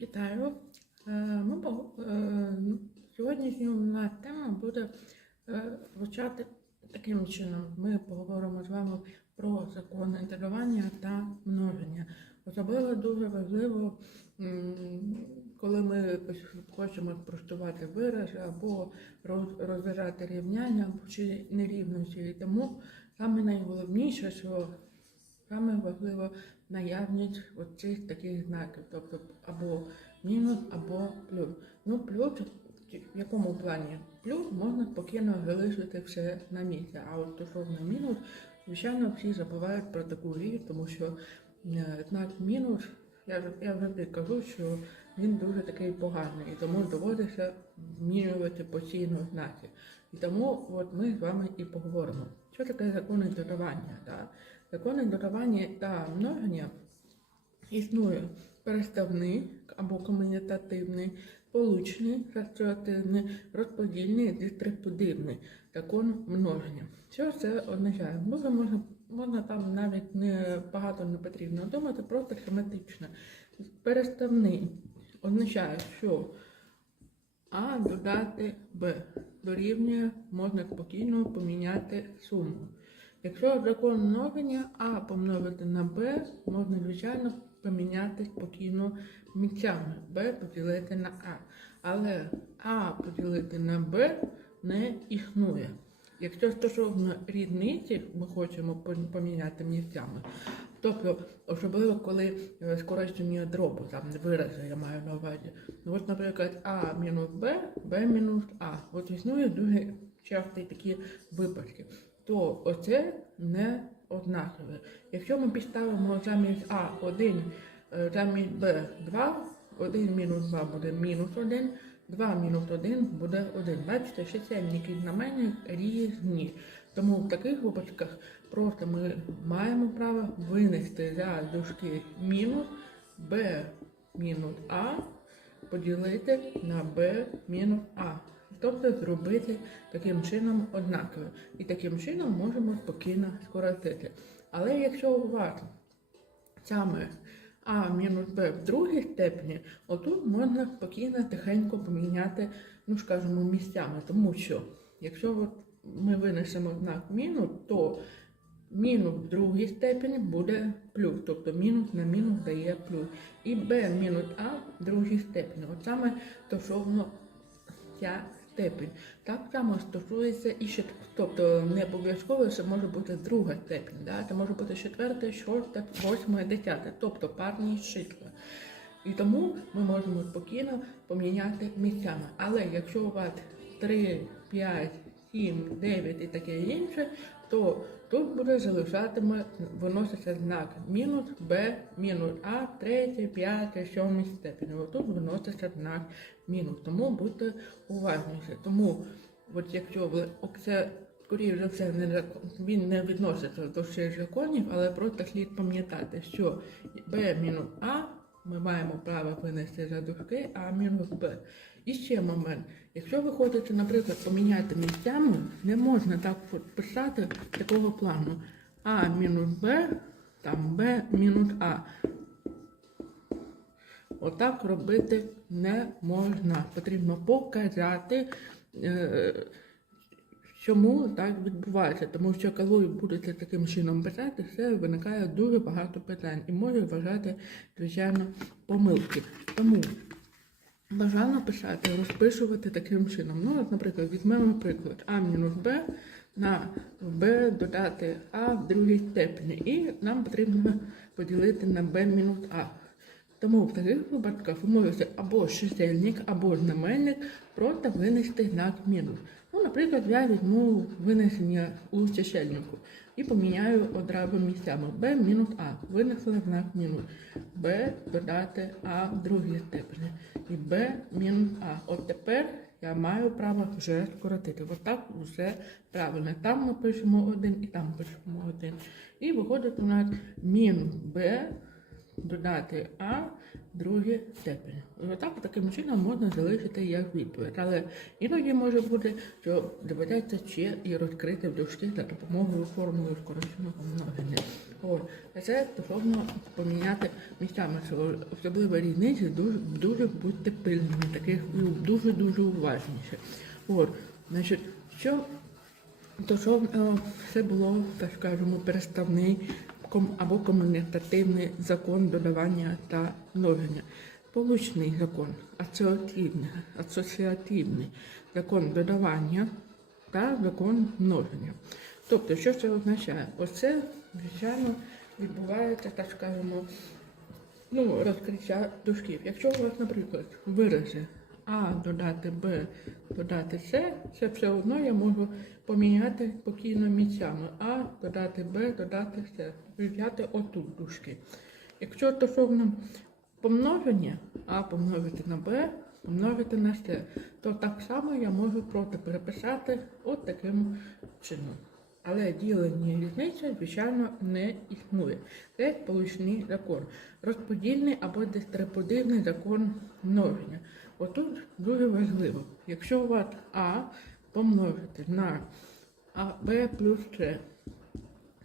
Вітаю. Е, Ми е, сьогоднішня тема буде е, звучати таким чином. Ми поговоримо з вами про закон інтегрування та множення. Особливо дуже важливо, коли ми хочемо спростувати вирази або роз- рівняння чи нерівності. І тому саме найголовніше, що саме важливо наявність оцих таких знаків, тобто або мінус, або плюс. Ну, плюс в якому плані? Плюс можна спокійно залишити все на місці, а от стосовно мінус, звичайно, всі забувають про таку річ, тому що е, знак мінус, я, я завжди кажу, що він дуже такий поганий, і тому доводиться змінювати постійно знаки. І тому от ми з вами і поговоримо. Що таке закони додавання? Да? Закони додавання та множення існує переставний або комунітативний, получний, асоціативний, розподільний, дистрибутивний закон множення. Що це означає? Дуже можна, можна там навіть не багато не потрібно думати, просто схематично. Переставний означає, що А додати Б дорівнює, можна спокійно поміняти суму. Якщо закон множення А помножити на Б, можна, звичайно, поміняти спокійно місцями Б поділити на А. Але А поділити на Б не існує. Якщо стосовно різниці ми хочемо поміняти місцями, тобто особливо коли е, скорочення дробу, там вирази я маю на увазі. Ну, От, наприклад, А мінус Б, Б мінус А. От існує дуже часто такі випадки. То оце не однакове. Якщо ми підставимо замість А 1, е, замість Б 2, 1 мінус 2 буде мінус 1, 2 мінус 1 буде 1. Бачите, чисельники знаменник різні. Тому в таких випадках просто ми маємо право винести за дужки мінус b мінус а поділити на b мінус а. Тобто зробити таким чином однаково. І таким чином можемо спокійно скоротити. Але якщо у вас саме А мінус Б в другій степені, отут можна спокійно тихенько поміняти, ну скажімо, місцями. Тому що якщо от ми винесемо знак мінус, то мінус в другій степені буде плюс, тобто мінус на мінус дає плюс. І b мінус а в другій степені. От саме стосовно ця степень. Так само стосується і ще, тобто не обов'язково це може бути друга степень, да? це може бути четверта, шоста, восьма, десята, тобто парні числа. І тому ми можемо спокійно поміняти місцями. Але якщо у вас 3, 5, 7, 9 і таке інше, то тут буде залишатиме, виноситься знак мінус Б, мінус А, третє, п'яте, сьоме степені. Отут виноситься знак мінус. Тому будьте уважніші. Тому, от якщо ви це, скоріше за все, не він не відноситься до всіх законів, але просто слід пам'ятати, що Б мінус А ми маємо право винести за дужки А мінус Б. І ще момент. Якщо ви хочете, наприклад, поміняти місцями, не можна так писати такого плану. А мінус Б, там Б мінус А. Отак робити не можна. Потрібно показати, е, чому так відбувається. Тому що коли будете таким чином писати, все виникає дуже багато питань і може вважати, звичайно, помилки. Тому бажано писати, розписувати таким чином. Ну, от, наприклад, візьмемо приклад А мінус Б на Б додати А в другій степені. І нам потрібно поділити на Б мінус А. Тому в таких випадках ви можете або чисельник, або знаменник просто винести знак мінус. Ну, наприклад, я візьму винесення у чисельнику і поміняю одразу місцями b мінус а. Винесли знак мінус. b додати а в другій степені. І b мінус а. От тепер я маю право вже скоротити. Ось так вже правильно. Там ми пишемо один і там пишемо один. І виходить у нас мінус b додати А другій степені. І отак таким чином можна залишити як відповідь. Але іноді може бути, що доведеться ще і розкрити в дужки за допомогою формули скороченого множення. От. Це стосовно поміняти місцями, що особлива різниця, дуже, дуже будьте пильними, таких дуже-дуже уважніше. От, значить, що то що це було, так скажемо, переставний або комунікативний закон додавання та множення. Получний закон, асоціативний, асоціативний закон додавання та закон множення. Тобто, що це означає? Оце, звичайно, відбувається, так скажемо, ну, розкриття дужків. Якщо у вас, наприклад, вирази А додати Б додати С, це все одно я можу поміняти спокійно місцями. А додати Б, додати С. Взяти отут дужки. Якщо стосовно помноження, А помножити на Б, помножити на С, то так само я можу просто переписати от таким чином. Але ділення і різниця, звичайно, не існує. Це сполучний закон. Розподільний або дистрибутивний закон множення. Отут дуже важливо. Якщо у вас А помножити на А, Б плюс С,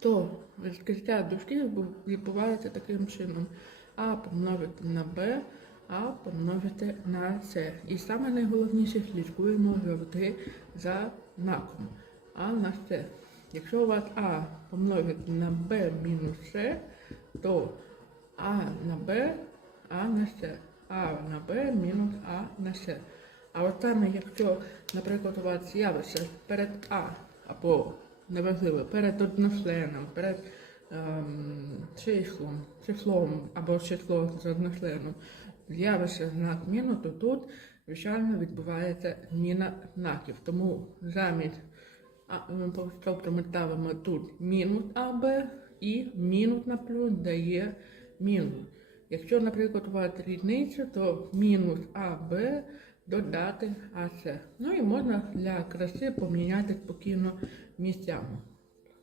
то розкриття дужків відбувається таким чином. А помножити на Б, А помножити на С. І саме найголовніше слідкуємо завжди за знаком. А на С. Якщо у вас А помножити на Б мінус С, то А на Б, А на С. А на Б мінус А на С. А от саме якщо, наприклад, у вас з'явиться перед А або неважливо, перед одночленом, перед ем, числом, числом або число з одночленом з'явиться знак мінус, то тут, звичайно, відбувається зміна знаків. Тому замість тобто ми ставимо тут мінус АБ і мінус на плюс дає мінус. Якщо, наприклад, у вас різниця, то мінус АБ додати АС. Ну і можна для краси поміняти спокійно місцями.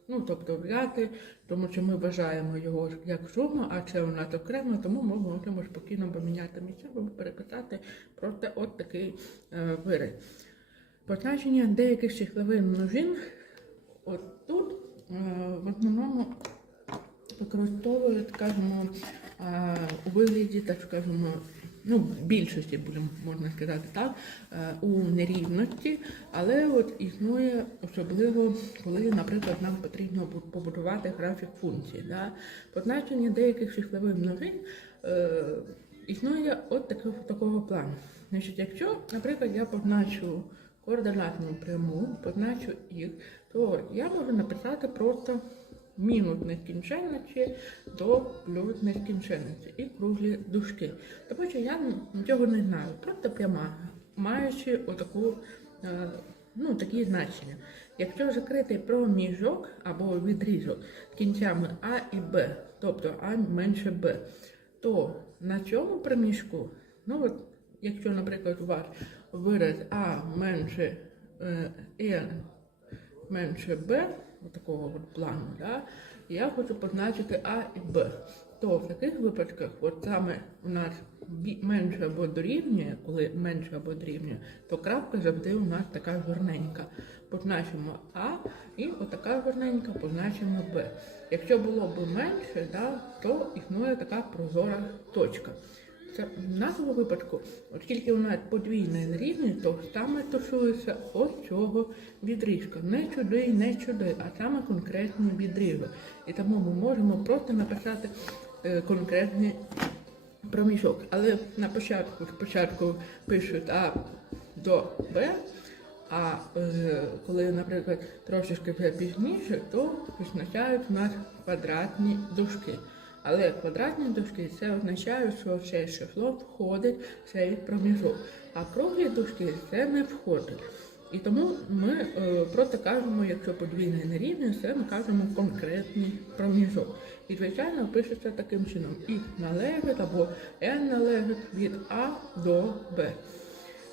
Ну, тобто взяти, тому що ми вважаємо його як суму, а це у нас окремо, тому ми можемо спокійно поміняти місцями, або переписати просто от такий е, вираз. Позначення деяких числових множин от тут е, в основному використовують, скажімо, е, у вигляді, так скажімо, ну, більшості можна сказати так, е, у нерівності, але от існує особливо, коли, наприклад, нам потрібно побудувати графік функції. Да? Позначення деяких числових множин е, існує от такого, такого плану. Значить, якщо, наприклад, я позначу координатну пряму, позначу їх, то я можу написати просто мінус нескінченності до плюс нескінченності і круглі дужки. Тому що я нічого не знаю, просто пряма, маючи отаку, е, ну, такі значення. Якщо закритий проміжок або відрізок з кінцями А і Б, тобто А менше Б, то на цьому проміжку, ну от, якщо, наприклад, у вас вираз А менше е, менше Б, такого от плану, да, я хочу позначити А і Б. То в таких випадках, от саме у нас менше або дорівнює, коли менше або дорівнює, то крапка завжди у нас така жирненька. Позначимо А і отака жирненька позначимо Б. Якщо було б менше, да, то існує така прозора точка. Це в нашому випадку, оскільки нас подвійна нерівність, то саме стосується ось цього відрізка. Не і не сюди, а саме конкретний відрізок. І тому ми можемо просто написати е, конкретний проміжок. Але на початку спочатку пишуть А до Б, а е, коли, наприклад, трошечки вже пізніше, то позначають у нас квадратні дужки. Але квадратні дужки це означає, що це число входить в цей проміжок. А круглі дужки це не входить. І тому ми е, просто кажемо, якщо подвійне нерівність, це ми кажемо конкретний проміжок. І звичайно пишеться таким чином: Х належить або n належить від А до Б.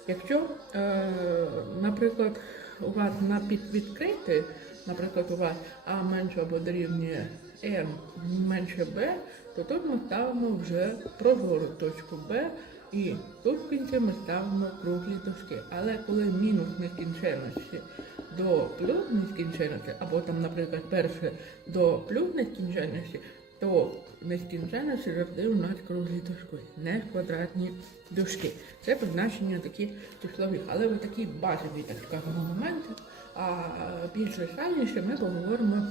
Якщо, е, наприклад, у вас на підвідкритий наприклад, у вас А менше або дорівнює М менше Б, то тут ми ставимо вже прозору точку Б, і тут в кінці ми ставимо круглі дужки. Але коли мінус нескінченності до плюс нескінченності, або там, наприклад, перше до плюс нескінченності, то нескінченності завжди у нас круглі дужки, не квадратні дужки. Це позначення такі числові, але ви такі базові, так скажемо, моменти. А більш детальніше ми поговоримо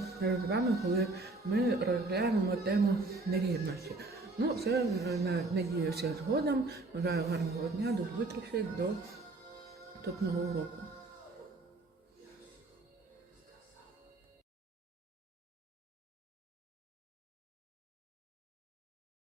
вами, коли ми розглянемо тему нерівності. Ну, це вже надіюся згодом. Бажаю гарного дня, до зустрічі, до наступного уроку.